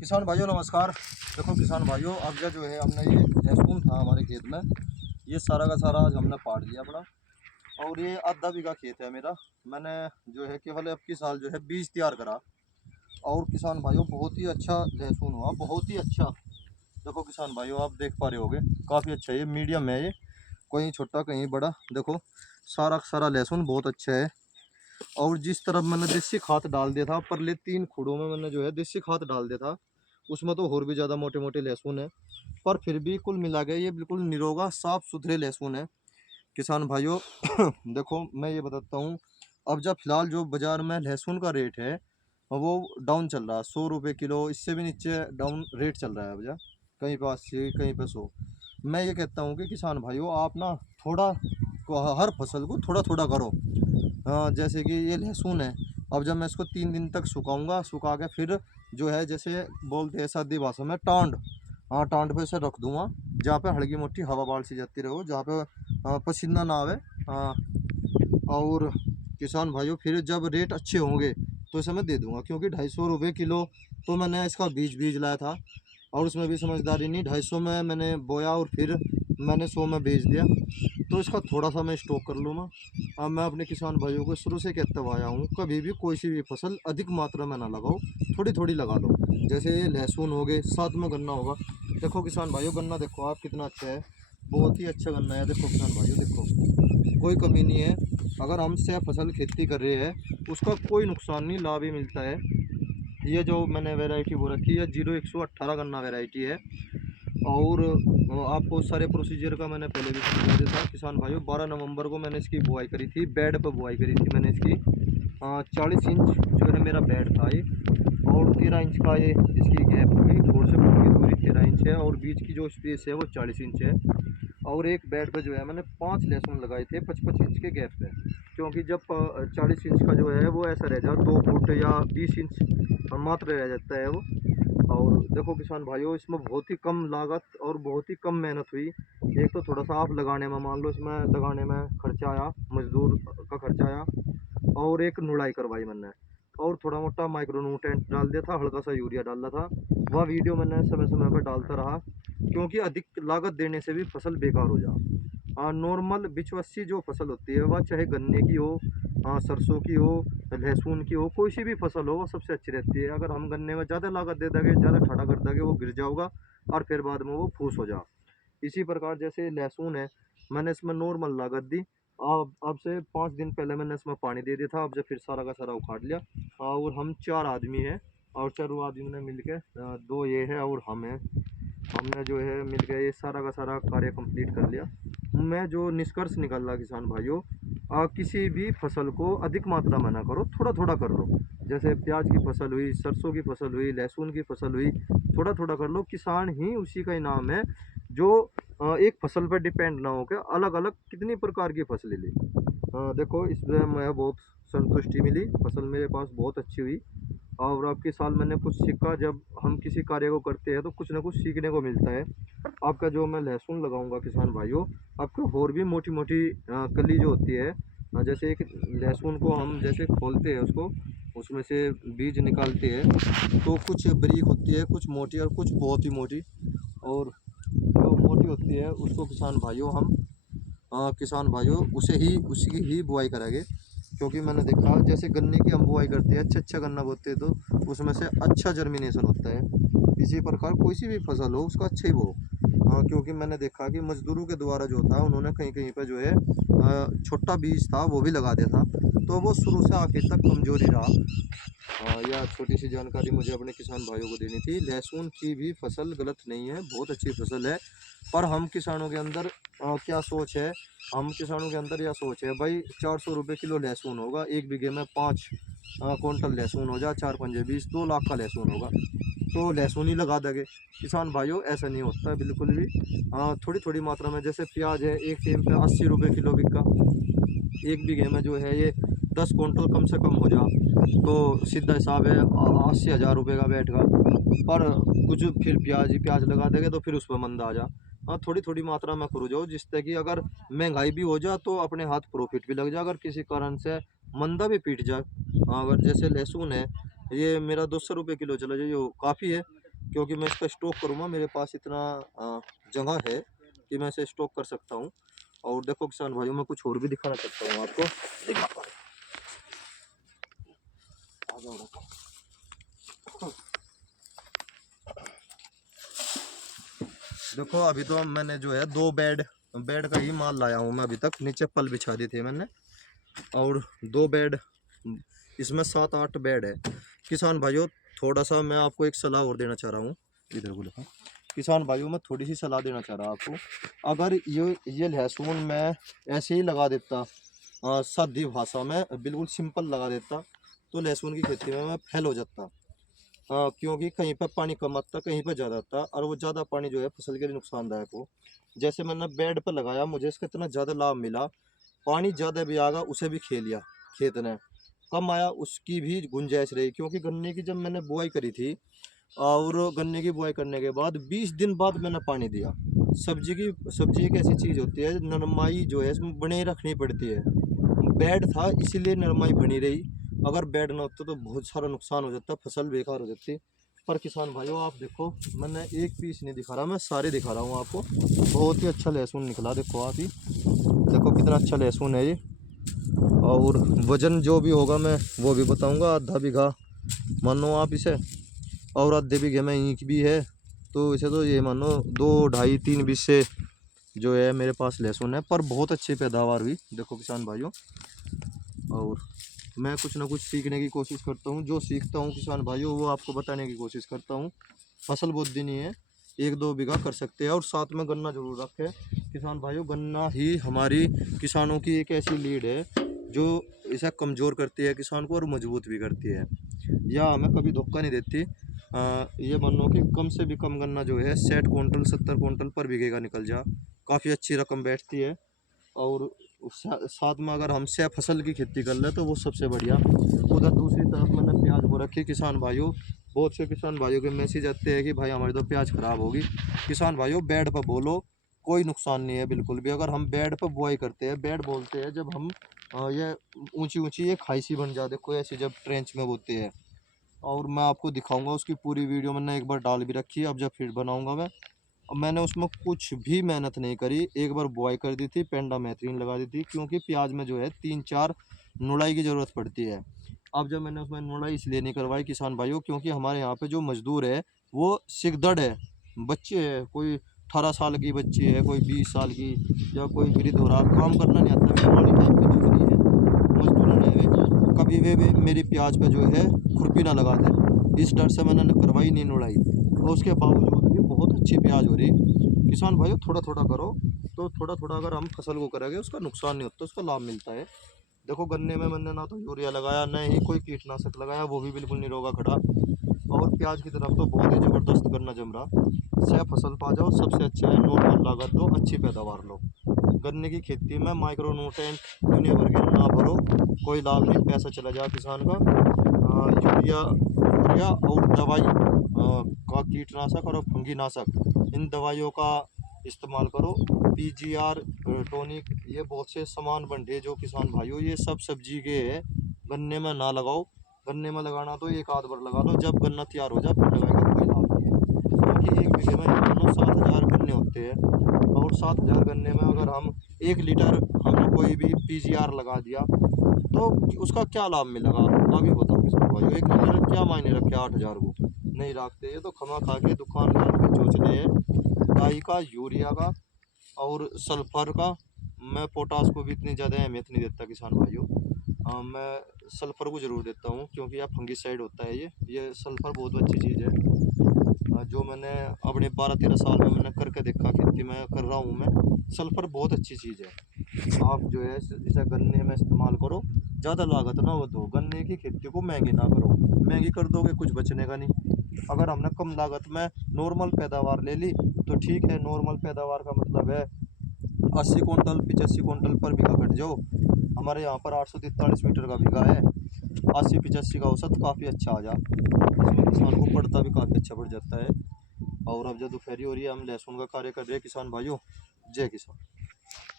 किसान भाइयों नमस्कार। देखो किसान भाइयों, अब जो है हमने ये लहसुन था हमारे खेत में, ये सारा का सारा आज हमने पाड़ लिया अपना। और ये आधा बीघा खेत है मेरा। मैंने जो है केवल अब की साल जो है बीज तैयार करा। और किसान भाइयों बहुत ही अच्छा लहसुन हुआ, बहुत ही अच्छा। देखो किसान भाइयों, आप देख पा रहे होगे काफ़ी अच्छा है, ये मीडियम है, ये कहीं छोटा कहीं बड़ा। देखो सारा का सारा लहसुन बहुत अच्छा है। और जिस तरफ मैंने देसी खाद डाल दिया था, परले 3 खूड़ों में मैंने जो है देसी खाद डाल दिया था, उसमें तो और भी ज़्यादा मोटे मोटे लहसुन है। पर फिर भी कुल मिला के ये बिल्कुल निरोगा साफ सुथरे लहसुन है किसान भाइयों। देखो मैं ये बताता हूँ, अब जब फिलहाल जो बाज़ार में लहसुन का रेट है वो डाउन चल रहा है, 100 रुपये किलो, इससे भी नीचे डाउन रेट चल रहा है अब जा, कहीं पे 80, कहीं पे 100। मैं ये कहता हूँ कि किसान भाइयों आप ना थोड़ा हर फसल को थोड़ा थोड़ा करो। हाँ, जैसे कि ये लहसुन है, अब जब मैं इसको 3 दिन तक सुखाऊंगा, सुखा के फिर जो है जैसे बोलते हैं सादी भाषा में टांड, हाँ टांड पे इसे रख दूंगा, जहाँ पे हल्की मोटी हवा बाढ़ सी जाती रहो, जहाँ पे पसीना ना आवे। हाँ, और किसान भाइयों फिर जब रेट अच्छे होंगे तो इसे मैं दे दूंगा, क्योंकि 250 रुपये किलो तो मैंने इसका बीज बीज लाया था। और उसमें भी समझदारी नहीं, 250 में मैंने बोया और फिर मैंने 100 में बेच दिया। तो इसका थोड़ा सा मैं स्टॉक कर लूँगा। अब मैं अपने किसान भाइयों को शुरू से कहता हुआ आया हूँ, कभी भी कोई सी भी फसल अधिक मात्रा में ना लगाओ, थोड़ी थोड़ी लगा लो। जैसे ये लहसुन हो गए, साथ में गन्ना होगा। देखो किसान भाइयों, गन्ना देखो आप कितना अच्छा है, बहुत ही अच्छा गन्ना है। देखो किसान भाइयों, देखो कोई कमी नहीं है। अगर हम से फसल खेती कर रहे हैं उसका कोई नुकसान नहीं, लाभ ही मिलता है। ये जो मैंने वैरायटी वो रखी है 0118 गन्ना वैरायटी है। और आपको सारे प्रोसीजर का मैंने पहले भी समझा दिया था किसान भाइयों। 12 नवंबर को मैंने इसकी बुआई करी थी, बेड पर बुआई करी थी मैंने इसकी। 40 इंच जो है मेरा बेड था ये। और 13 इंच का ये इसकी गैप हुई, छोड़ से फूट की दूरी 13 इंच है, और बीच की जो स्पेस है वो 40 इंच है। और एक बेड पे जो है मैंने 5 लहसुन लगाए थे 55 इंच के गैप पे, क्योंकि जब 40 इंच का जो है वो ऐसा रह जाए 2 फुट या 20 इंच मात्र रह जाता है वो। और देखो किसान भाइयों, इसमें बहुत ही कम लागत और बहुत ही कम मेहनत हुई। एक तो थोड़ा सा आप लगाने में मान लो, इसमें लगाने में खर्चा आया, मजदूर का खर्चा आया, और एक नुड़ाई करवाई मैंने, और थोड़ा मोटा माइक्रो न्यूट्रेंट डाल दिया था, हल्का सा यूरिया डाला था। वह वीडियो मैंने समय समय पर डालता रहा, क्योंकि अधिक लागत देने से भी फसल बेकार हो जा। नॉर्मल बिचवस्सी जो फसल होती है वह चाहे गन्ने की हो, सरसों की हो, लहसुन की हो, कोई सी भी फसल हो, वो सबसे अच्छी रहती है। अगर हम गन्ने में ज़्यादा लागत दे देंगे, ज़्यादा ठाड़ा कर देंगे, वो गिर जाओगा और फिर बाद में वो फूस हो जा। इसी प्रकार जैसे लहसुन है, मैंने इसमें नॉर्मल लागत दी। अब से 5 दिन पहले मैंने इसमें पानी दे दिया था, अब जब फिर सारा का सारा उखाड़ लिया। और हम 4 आदमी हैं, और चारों आदमी ने मिलके, दो ये है और हम हैं, हमने जो है मिलके ये सारा का सारा कार्य कंप्लीट कर लिया। मैं जो निष्कर्ष निकाल रहा किसान भाइयों, किसी भी फसल को अधिक मात्रा में ना करो, थोड़ा थोड़ा कर लो। जैसे प्याज की फसल हुई, सरसों की फसल हुई, लहसुन की फसल हुई, थोड़ा थोड़ा कर लो। किसान ही उसी का इनाम है जो एक फसल पर डिपेंड ना होकर अलग अलग कितनी प्रकार की फसलें ली। देखो इसमें मैं बहुत संतुष्टि मिली, फसल मेरे पास बहुत अच्छी हुई। और आपके साल मैंने कुछ सीखा, जब हम किसी कार्य को करते हैं तो कुछ ना कुछ सीखने को मिलता है। आपका जो मैं लहसुन लगाऊंगा किसान भाइयों, आपको और भी मोटी मोटी कली जो होती है, जैसे एक लहसुन को हम जैसे खोलते हैं उसको, उसमें से बीज निकालते हैं, तो कुछ बारीक होती है, कुछ मोटी और कुछ बहुत ही मोटी। और जो मोटी होती है उसको किसान भाइयों हम, किसान भाइयों उसे ही उसकी ही बुआई करेंगे। क्योंकि मैंने देखा जैसे गन्ने की हम बुआई करते हैं, अच्छा अच्छा गन्ना बोते हैं तो उसमें से अच्छा जर्मिनेशन होता है। इसी प्रकार कोई सी भी फसल हो उसका अच्छा ही बो। क्योंकि मैंने देखा कि मजदूरों के द्वारा जो था उन्होंने कहीं कहीं पर जो है छोटा बीज था वो भी लगा दिया था, तो वो शुरू से आखिर तक कमजोरी रहा। यह छोटी सी जानकारी मुझे अपने किसान भाइयों को देनी थी। लहसुन की भी फसल गलत नहीं है, बहुत अच्छी फसल है। पर हम किसानों के अंदर क्या सोच है, हम किसानों के अंदर यह सोच है भाई 400 रुपये किलो लहसुन होगा, 1 बीघे में 5 कुंटल लहसुन हो जा, 4 पंजे 20, 2 लाख का लहसुन होगा, तो लहसुन ही लगा देंगे। किसान भाइयों ऐसा नहीं होता है बिल्कुल भी। थोड़ी थोड़ी मात्रा में, जैसे प्याज है एक टाइम पे 80 रुपये किलो बिका, 1 बीघे में जो है ये 10 कुंटल कम से कम हो जा, तो सीधा हिसाब है 80,000 रुपये का बैठगा। पर कुछ फिर प्याज ही प्याज लगा देंगे तो फिर उस पर मंदा आ जा। हाँ, थोड़ी थोड़ी मात्रा में करो जाओ, जिससे कि अगर महंगाई भी हो जाए तो अपने हाथ प्रॉफिट भी लग जाए, अगर किसी कारण से मंदा भी पीट जाए। अगर जैसे लहसुन है, ये मेरा 200 रुपये किलो चला जाए, जो काफ़ी है। क्योंकि मैं इसका स्टॉक करूँगा, मेरे पास इतना जगह है कि मैं इसे स्टॉक कर सकता हूँ। और देखो किसान भाइयों, मैं कुछ और भी दिखाना चाहता हूँ आपको। आ जाओ। देखो अभी तो मैंने जो है 2 बेड बेड का ही माल लाया हूँ मैं अभी तक। नीचे पल बिछा दी थी मैंने, और 2 बेड, इसमें 7-8 बेड है। किसान भाइयों, थोड़ा सा मैं आपको एक सलाह और देना चाह रहा हूँ। इधर को देखो किसान भाइयों, मैं थोड़ी सी सलाह देना चाह रहा हूँ आपको। अगर ये लहसुन मैं ऐसे ही लगा देता, सादी भाषा में बिल्कुल सिंपल लगा देता, तो लहसुन की खेती में मैं फेल हो जाता। क्योंकि कहीं पर पानी कम आता, कहीं पर ज़्यादा आता, और वो ज़्यादा पानी जो है फसल के लिए नुकसानदायक हो। जैसे मैंने बेड पर लगाया, मुझे इसका इतना ज़्यादा लाभ मिला। पानी ज़्यादा भी आगा उसे भी खे लिया खेत ने, कम आया उसकी भी गुंजाइश रही। क्योंकि गन्ने की जब मैंने बुआई करी थी, और गन्ने की बुआई करने के बाद 20 दिन बाद मैंने पानी दिया। सब्जी एक ऐसी चीज़ होती है, नरमाई जो है इसमें बने रखनी पड़ती है। बेड था इसीलिए नरमाई बनी रही, अगर बेड ना होता तो बहुत सारा नुकसान हो जाता, फसल बेकार हो जाती। पर किसान भाइयों आप देखो, मैंने एक पीस नहीं दिखा रहा, मैं सारे दिखा रहा हूँ आपको। बहुत ही अच्छा लहसुन निकला, देखो आप ही देखो कितना अच्छा लहसुन है ये। और वजन जो भी होगा मैं वो भी बताऊंगा। आधा बीघा मानो आप इसे, और आधे बीघे में ईंख भी है, तो इसे तो ये मानो 2, 2.5, 3 बीस से जो है मेरे पास लहसुन है। पर बहुत अच्छी पैदावार हुई देखो किसान भाइयों। और मैं कुछ ना कुछ सीखने की कोशिश करता हूँ, जो सीखता हूँ किसान भाइयों वो आपको बताने की कोशिश करता हूँ। फसल बहुत दिन ही है, 1-2 बीघा कर सकते हैं, और साथ में गन्ना जरूर रखें किसान भाइयों। गन्ना ही हमारी किसानों की एक ऐसी लीड है जो इसे कमज़ोर करती है किसान को, और मजबूत भी करती है, या हमें कभी धोखा नहीं देती। ये मान लो कि कम से भी कम गन्ना जो है 60 कुंटल 70 कुंटल पर बीघे का निकल जा, काफ़ी अच्छी रकम बैठती है। और साथ में अगर हम से फसल की खेती कर ले तो वो सबसे बढ़िया। उधर दूसरी तरफ मैंने प्याज बो रखी किसान भाइयों। बहुत से किसान भाइयों के मैसेज आते हैं कि भाई हमारी तो प्याज खराब होगी। किसान भाइयों, बेड पर बोलो, कोई नुकसान नहीं है बिल्कुल भी। अगर हम बेड पर बुआई करते हैं, बेड बोलते हैं जब हम ये ऊंची ऊंची ये खाई सी बन जाते, कोई ऐसी जब ट्रेंच में बोते हैं। और मैं आपको दिखाऊंगा, उसकी पूरी वीडियो मैंने एक बार डाल भी रखी है, अब जब फिर बनाऊंगा मैं। अब मैंने उसमें कुछ भी मेहनत नहीं करी, एक बार बुआई कर दी थी, पेंडामेथ्रिन लगा दी थी, क्योंकि प्याज में जो है 3-4 nuड़ाई की ज़रूरत पड़ती है। अब जब मैंने उसमें nuड़ाई इसलिए नहीं करवाई किसान भाइयों, क्योंकि हमारे यहाँ पे जो मजदूर है वो सिकदड़ है, बच्चे है, कोई 18 साल की बच्ची है, कोई 20 साल की, या कोई वृद्ध हो रहा, काम करना नहीं आता, बीमारी टाइप की दिख रही है, मजदूर नहीं है। कभी वे भी मेरी प्याज पे जो है खुरपी ना लगा दे, इस डर से मैंने करवाई नहीं nuड़ाई। और उसके बावजूद भी बहुत अच्छी प्याज हो रही। किसान भाइयों, थोड़ा थोड़ा करो, तो थोड़ा थोड़ा अगर हम फसल को करेंगे उसका नुकसान नहीं होता, उसका लाभ मिलता है। देखो गन्ने में मैंने ना तो यूरिया लगाया, न ही कोई कीटनाशक लगाया, वो भी बिल्कुल निरोगा खड़ा। और प्याज की तरफ तो बहुत ही ज़बरदस्त गन्ना जम रहा। से फसल पा जाओ, सबसे अच्छा है नॉर्मल लागत दो, अच्छी पैदावार लो। गन्ने की खेती में माइक्रो न्यूट्रेंट दुनिया भर के ना भरो, कोई लाभ नहीं, पैसा चला जाए किसान का। यूरिया यूरिया और दवाई का कीटनाशक और फंगीनाशक, इन दवाइयों का इस्तेमाल करो। पीजीआर, टॉनिक, ये बहुत से सामान बंटे जो किसान भाइयों, ये सब सब्जी के है, गन्ने में ना लगाओ। गन्ने में लगाना तो एक आध बार लगा लो, जब गन्ना तैयार हो जाए फिर लगाएगा, कोई लाभ नहीं है। क्योंकि एक बीघे में मानो 7,000 गन्ने होते हैं, और 7,000 गन्ने में अगर हम 1 लीटर हमने कोई भी पीजीआर लगा दिया तो उसका क्या लाभ मिलेगा, अभी बताओ किसान भाई। 1 लीटर क्या मायने रखे 8,000 को, नहीं रखते। ये तो खमा खा के दुकानदार के चोचले हैं, डाई का, यूरिया का और सल्फर का। मैं पोटास को भी इतनी ज़्यादा अहमियत नहीं देता किसान भाइयों। मैं सल्फर को ज़रूर देता हूँ, क्योंकि यह फंगिसाइड होता है। ये सल्फर बहुत अच्छी चीज़ है। जो मैंने अपने 12-13 साल में मैंने करके देखा, खेती में कर रहा हूँ मैं। सल्फर बहुत अच्छी चीज़ है, आप जो है इसे गन्ने में इस्तेमाल करो, ज़्यादा लागत ना हो दो। गन्ने की खेती को महंगी ना करो, महंगी कर दोगे कुछ बचने का नहीं। अगर हमने कम लागत में नॉर्मल पैदावार ले ली तो ठीक है। नॉर्मल पैदावार का मतलब है 80 कुंटल 85 कुंटल पर बीघा कट जाओ। हमारे यहाँ पर 843 मीटर का बीघा है, 80-85 का औसत काफ़ी अच्छा आ जा, इसमें किसान को पड़ता भी काफ़ी अच्छा पड़ जाता है। और अब जो दोपहरी हो रही है, हम लहसुन का कार्य कर रहे हैं किसान भाइयों। जय किसान।